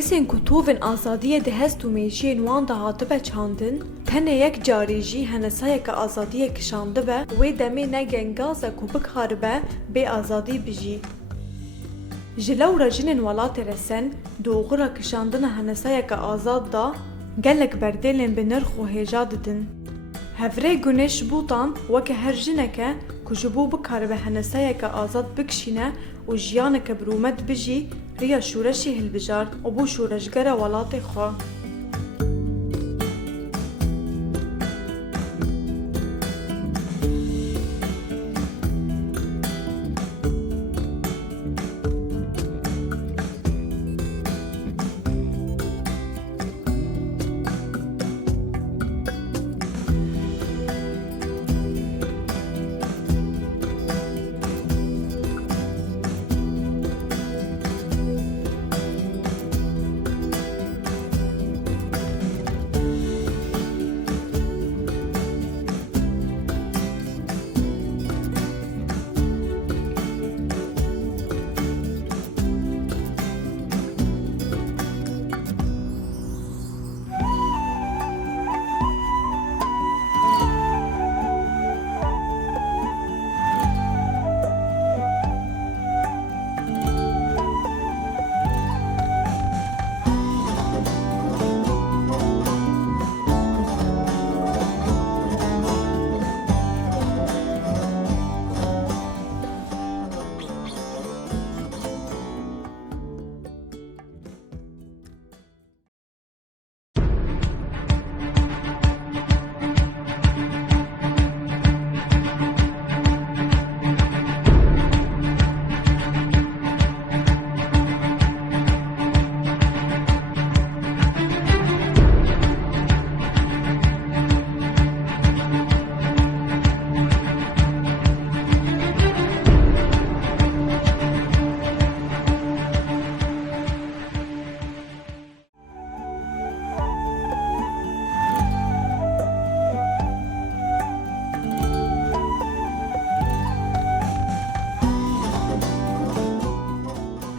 Kesên ku tovên azadiyê di hest û mêjiyên wan de hatibe çandin, tenê yek carî jî henesayeka azadiyê kişandibe, wê demê ne gengaz e ku bikaribe bê azadî bijî. Ji lewra jinên welatê Resen, di oxira kişandina henesayeka azad da, gelek berdêlên bi nirx û hêja didin. Hevrê Guneş Bûtan weke her jineke ku ji bo bikaribe henesayeka azad bikişîne û jiyaneke birûmet bijî, riya şûreşê hilbijar û bû şûreşgera welatê xwe.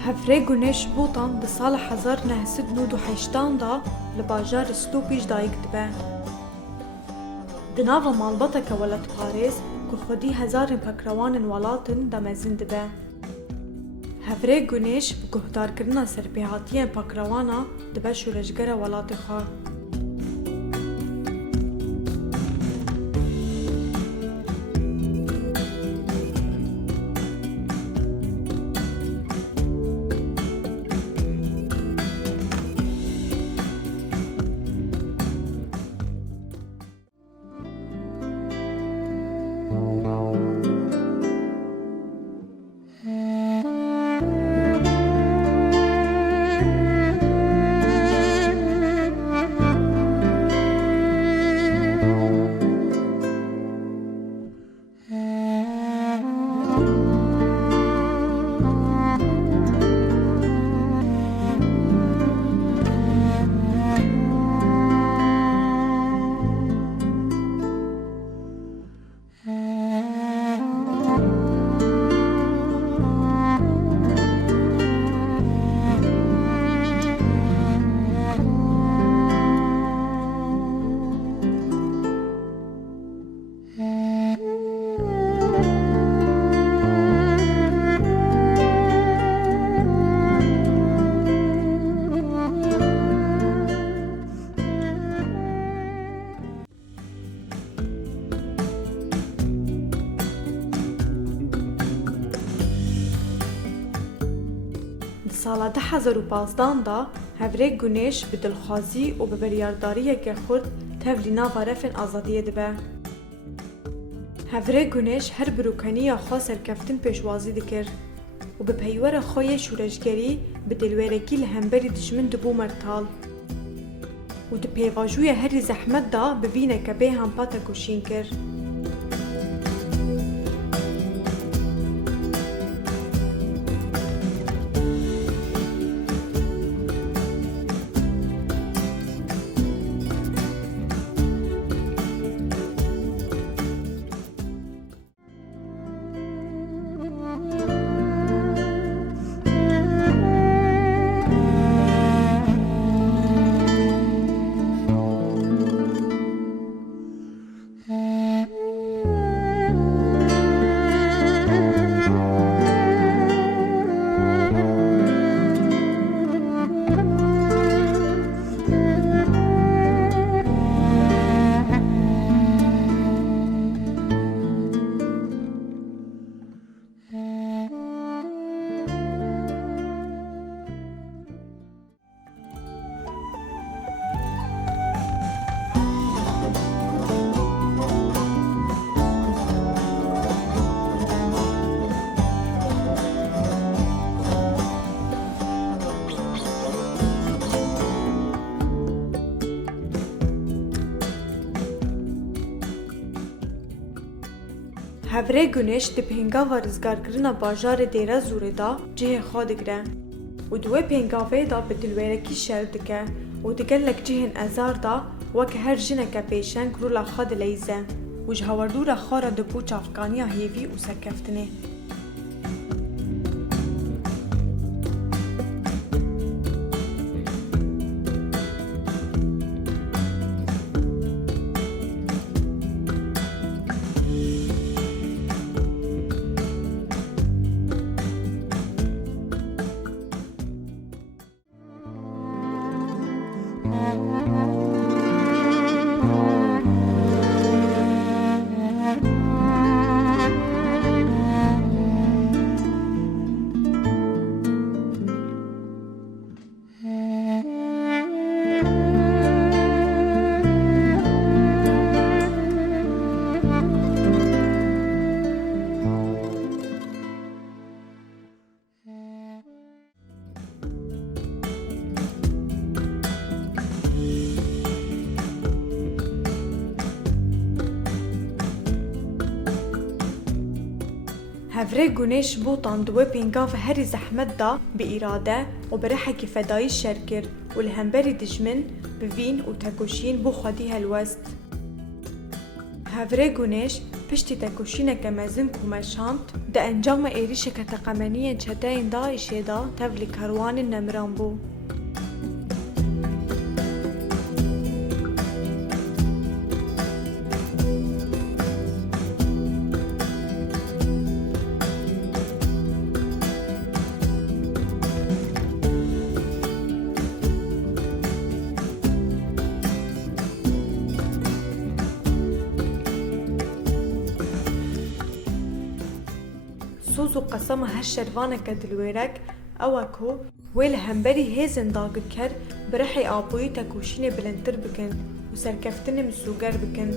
Hevrê Guneş Bûtan di sala 1998 da li bajarê Stûpî dayîk dibe. Di nava malbateka welatxwarêz ku xwedî hezarên pekrawanên welatin de mezin dibe. Hevrê Guneş bi guhdarkirina serpêhatiyên pekrawana dibe şûreşgera welatê xwe. Sala 2015 da Hevrê Guneş bi dilxwazî û bi biryardariyeke xurt tevlî nava refên azadiyê dibe. Hevrê Guneş her birûkeniya xwe serkeftin pêşwazî dikir û bi peywera xwe yê şûreşgerî bi dilwêrekî li hemberî dijmin dibû mertal û di pêvajûya herî zehmet da bi vîneke bêhan pate kuşîn kir. هفره گونش دی پنگاوا رزگارکرنا باجار دیره زوره دا جه خوا دگره و دوی پنگاوه دا به دلویرکی شر دکه و دگلک جهن ازار دا وک هر جنک پیشنگ رولا خود لیزه و جهوردور خارا دبو چافکانیا هیوی و سرکفتنه. هفره گونش بوطان دوی پنگاف هری زحمت دا به اراده و برحکی فدایی شرکر و الهمبری دجمن بوین و تکوشین بو خودی هلوست. هفره گونش پشتی تکوشین که مزن کمشاند دا انجام ایریش که تقمنی چتاین دا ایشه دا تولی کروان نمران بو. سوز و قسم هر شروانه که دلویرک اوه که ویل همبری هیزن داگل کرد برحی آبوی تکوشین بلندتر بکن و سرکفتن مسوگر بکن.